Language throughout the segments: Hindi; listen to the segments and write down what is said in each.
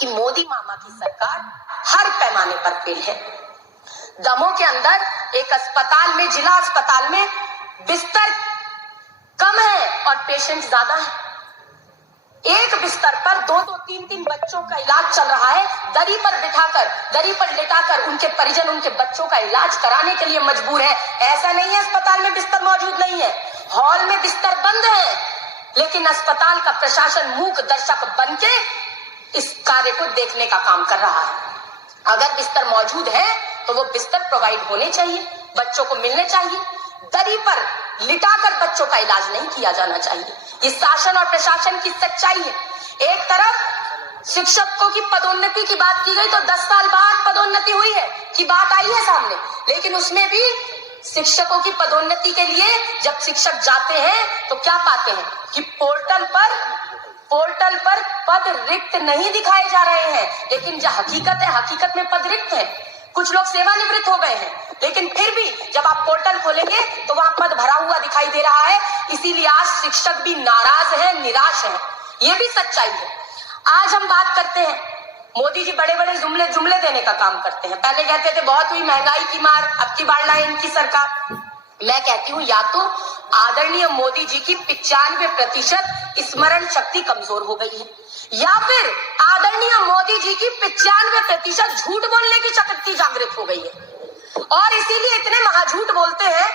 कि मोदी मामा की सरकार हर पैमाने पर फेल है। दमोह के अंदर एक अस्पताल में, जिला अस्पताल में बिस्तर कम है और पेशेंट ज्यादा है। एक बिस्तर पर 2-2, 3-3 बच्चों का इलाज चल रहा है। दरी पर बिठाकर, दरी पर लेटाकर उनके परिजन उनके बच्चों का इलाज कराने के लिए मजबूर है। ऐसा नहीं है अस्पताल में बिस्तर मौजूद नहीं है, हॉल में बिस्तर बंद है, लेकिन अस्पताल का प्रशासन मूक दर्शक बनके इस कार्य को देखने का काम कर रहा है। अगर बिस्तर मौजूद है तो वो बिस्तर प्रोवाइड होने चाहिए, बच्चों को मिलने चाहिए। दरी पर लिटाकर बच्चों का इलाज नहीं किया जाना चाहिए। ये शासन और प्रशासन की सच्चाई है। एक तरफ शिक्षकों की पदोन्नति की बात की गई तो 10 साल बाद पदोन्नति हुई है की बात आई है सामने, लेकिन उसमें भी शिक्षकों की पदोन्नति के लिए जब शिक्षक जाते हैं तो क्या पाते हैं कि पोर्टल पर पद रिक्त नहीं दिखाए जा रहे हैं, लेकिन जो हकीकत है, हकीकत में पद रिक्त है। कुछ लोग सेवानिवृत्त हो गए हैं, लेकिन फिर भी जब आप पोर्टल खोलेंगे तो वहां पद भरा हुआ दिखाई दे रहा है। इसीलिए आज शिक्षक भी नाराज है, निराश है। ये भी सच्चाई है। आज हम बात करते हैं, मोदी जी बड़े बड़े जुमले देने का काम करते हैं। पहले कहते थे बहुत हुई महंगाई की मार, अब की बार लाए इनकी सरकार। मैं कहती हूँ या तो आदरणीय मोदी जी की 95% स्मरण शक्ति कमजोर हो गई है, या फिर आदरणीय मोदी जी की 95% झूठ बोलने की शक्ति जागृत हो गई है और इसीलिए इतने महाझूठ बोलते हैं।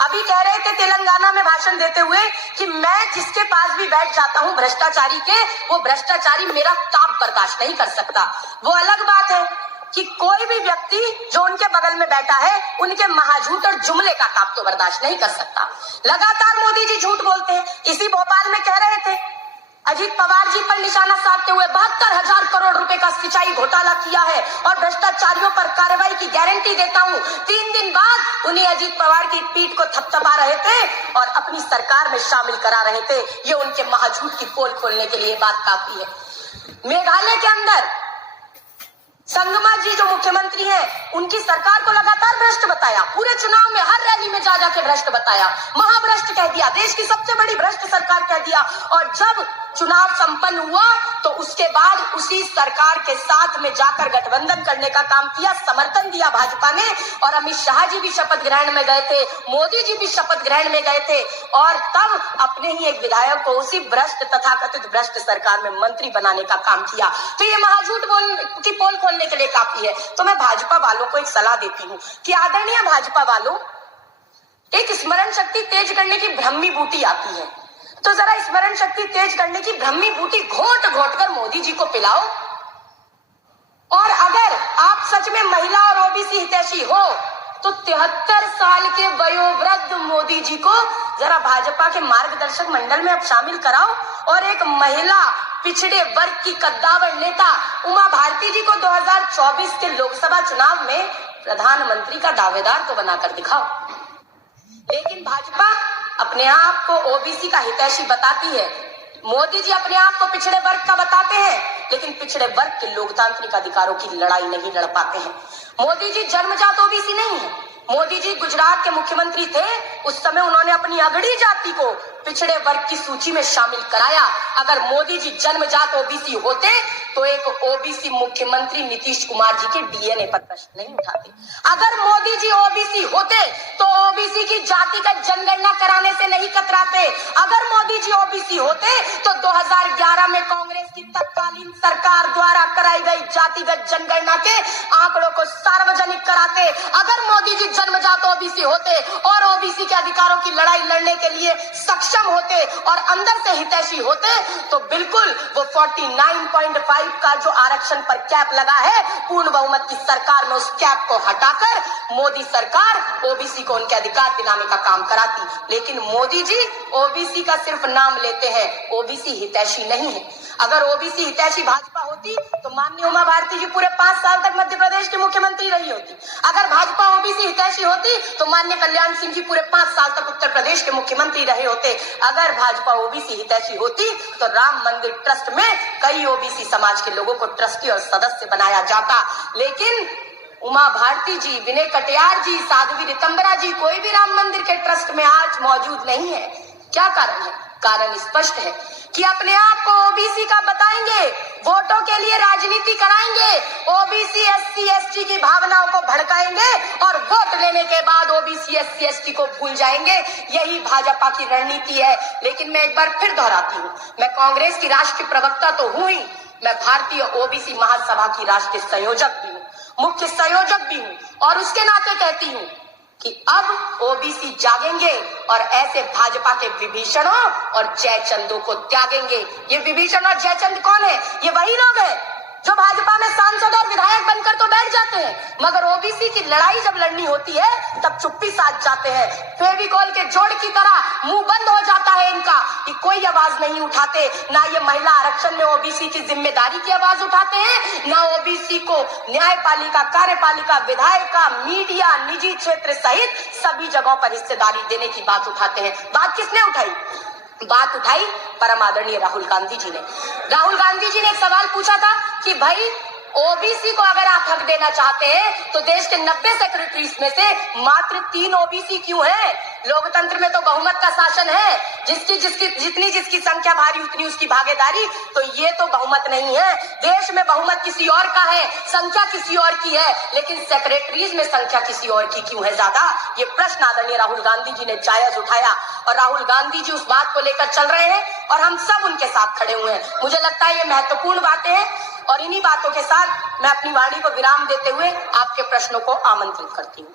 अभी कह रहे थे तेलंगाना में भाषण देते हुए कि मैं जिसके पास भी बैठ जाता हूं भ्रष्टाचारी के, वो भ्रष्टाचारी मेरा ताप बर्दाश्त नहीं कर सकता। वो अलग बात है कि कोई भी व्यक्ति जो उनके बगल में बैठा है उनके महाझूठ और जुमले का ताप तो बर्दाश्त नहीं कर सकता। लगातार मोदी जी झूठ बोलते हैं। इसी भोपाल में कह रहे थे अजीत पवार जी पर निशाना साधते हुए 72,000 करोड़ रुपए का सिंचाई घोटाला किया है और भ्रष्टाचारियों पर कार्रवाई की गारंटी देता हूं। 3 दिन बाद उन्हें अजीत पवार की पीठ को थपथपा रहे थे और अपनी सरकार में शामिल करा रहे थे। ये उनके महाझूठ की पोल खोलने के लिए बात काफी है। मेघालय के अंदर संगमा जी जो मुख्यमंत्री हैं, उनकी सरकार को लगातार भ्रष्ट बताया। पूरे चुनाव में हर रैली में जा जाके भ्रष्ट बताया, महाभ्रष्ट कह दिया, देश की सबसे बड़ी भ्रष्ट सरकार कह दिया। और जब चुनाव संपन्न हुआ तो उसके बाद उसी सरकार के साथ में जाकर गठबंधन करने का काम किया, समर्थन दिया भाजपा ने। और अमित शाह जी भी शपथ ग्रहण में गए थे, मोदी जी भी शपथ ग्रहण में गए थे और तब अपने ही एक विधायक को उसी भ्रष्ट तथाकथित भ्रष्ट सरकार में मंत्री बनाने का काम किया। तो ये महाझूठ की पोल खोलने के लिए काफी है। तो मैं भाजपा वालों को एक सलाह देती हूँ कि आदरणीय भाजपा वालों, एक स्मरण शक्ति तेज करने की ब्रह्मी बूटी आती है, तो जरा स्मरण शक्ति तेज करने की ब्रह्मी बूटी घोट घोट कर मोदी जी को पिलाओ। और अगर आप सच में महिला और ओबीसी हितैषी हो तो 73 साल के वयोवृद्ध मोदी जी को जरा भाजपा के मार्गदर्शक मंडल में अब शामिल कराओ और एक महिला पिछड़े वर्ग की कद्दावर नेता उमा भारती जी को 2024 के लोकसभा चुनाव में प्रधानमंत्री का दावेदार तो बनाकर दिखाओ। लेकिन भाजपा अपने आप को ओबीसी का हितैषी बताती है, मोदी जी अपने आप को पिछड़े वर्ग का बताते हैं, लेकिन पिछड़े वर्ग के लोकतांत्रिक अधिकारों की लड़ाई नहीं लड़ पाते हैं। मोदी जी जन्मजात ओबीसी नहीं है। मोदी जी गुजरात के मुख्यमंत्री थे, उस समय उन्होंने अपनी अगड़ी जाति को पिछड़े वर्ग की सूची में शामिल कराया। अगर मोदी जी जन्मजात ओबीसी होते तो एक ओबीसी मुख्यमंत्री नीतीश कुमार जी के डीएनए पर प्रश्न नहीं उठाते। अगर मोदी जी ओबीसी होते तो ओबीसी की जातिगत जनगणना कराने से नहीं कतराते। अगर मोदी जी ओबीसी होते तो 2011 में कांग्रेस की तत्कालीन सरकार द्वारा कराई गई जातिगत जनगणना के आंकड़ों को सार्वजनिक कराते। अगर मोदी जी जन्मजात ओबीसी होते और ओबीसी के अधिकारों की लड़ाई लड़ने के लिए सक्षम होते और अंदर से हितैषी होते तो बिल्कुल वो 49.5 का जो आरक्षण पर कैप लगा है, पूर्ण बहुमत की सरकार में उस कैप को हटाकर मोदी सरकार ओबीसी को उनके अधिकार दिलाने का काम कराती। लेकिन मोदी जी ओबीसी का सिर्फ नाम लेते हैं, ओबीसी हितैषी नहीं है। अगर ओबीसी हितैषी भाजपा होती तो माननीय उमा भारती जी पूरे 5 साल तक मध्य प्रदेश की मुख्यमंत्री रही होती। अगर भाजपा ओबीसी हितैषी होती तो माननीय कल्याण सिंह जी पूरे 5 साल तक उत्तर प्रदेश के मुख्यमंत्री रहे होते। अगर भाजपा ओबीसी हितैषी होती तो राम मंदिर ट्रस्ट में कई ओबीसी समाज के लोगों को ट्रस्टी और सदस्य बनाया जाता। लेकिन उमा भारती जी, विनय कटियार जी, साध्वी रितंबरा जी कोई भी राम मंदिर के ट्रस्ट में आज मौजूद नहीं है। क्या कारण है? कारण स्पष्ट है कि अपने आप को ओबीसी का बताएंगे, वोटों के के लिए राजनीति कराएंगे, ओबीसी एससी एसटी की भावनाओं को भड़काएंगे और वोट लेने के बाद ओबीसी एससी एसटी को भूल जाएंगे। यही भाजपा की रणनीति है। लेकिन मैं एक बार फिर दोहराती हूँ, मैं कांग्रेस की राष्ट्रीय प्रवक्ता तो हूं ही, मैं भारतीय ओबीसी महासभा की राष्ट्रीय संयोजक भी हूँ, मुख्य संयोजक भी हूँ, और उसके नाते कहती हूँ कि अब ओबीसी जागेंगे और ऐसे भाजपा के विभीषणों और जयचंदों को त्यागेंगे। ये विभीषण और जयचंद कौन है? ये वही लोग हैं जो भाजपा में सांसद और विधायक बनकर तो बैठ जाते हैं, मगर ओबीसी की लड़ाई जब लड़नी होती है तब चुप्पी साध जाते हैं। फेविकॉल के जोड़ की तरह मुंह बंद हो जाता है इनका, कि कोई आवाज नहीं उठाते। ना ये महिला आरक्षण में ओबीसी की जिम्मेदारी की आवाज उठाते हैं, ना ओबीसी को न्यायपालिका, कार्यपालिका, विधायिका, मीडिया, निजी क्षेत्र सहित सभी जगहों पर हिस्सेदारी देने की बात उठाते हैं। बात किसने उठाई? बात उठाई परम आदरणीय राहुल गांधी जी ने। राहुल गांधी जी ने एक सवाल पूछा था कि भाई ओबीसी को अगर आप हक देना चाहते हैं तो देश के 90 सेक्रेटरीज में से मात्र 3 ओबीसी क्यों है? लोकतंत्र में तो बहुमत का शासन है, जितनी संख्या भारी उतनी उसकी भागीदारी। तो ये तो बहुमत नहीं है, देश में बहुमत किसी और का है, संख्या किसी और की है, लेकिन सेक्रेटरीज में संख्या किसी और की क्यों है ज्यादा? ये प्रश्न आदरणीय राहुल गांधी जी ने जायज उठाया और राहुल गांधी जी उस बात को लेकर चल रहे हैं और हम सब उनके साथ खड़े हुए हैं। मुझे लगता है ये महत्वपूर्ण बातें हैं और इन्हीं बातों के साथ मैं अपनी वाणी को विराम देते हुए आपके प्रश्नों को आमंत्रित करती हूँ।